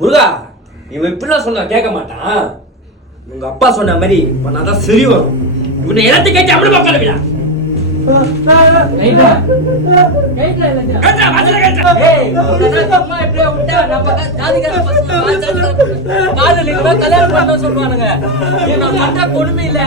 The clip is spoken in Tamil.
முருகா, இவன் இப்படிலாம் சொன்னா கேட்க மாட்டான். உங்க அப்பா சொன்ன மாதிரி பண்ணாதான் சரி வரும். இவனை எல்லாத்தையும் கேட்டு அவ்வளவு பார்க்கலவிடா. கல்யாணம் பண்ண சொல்லுவானுங்க. கொடுமை இல்ல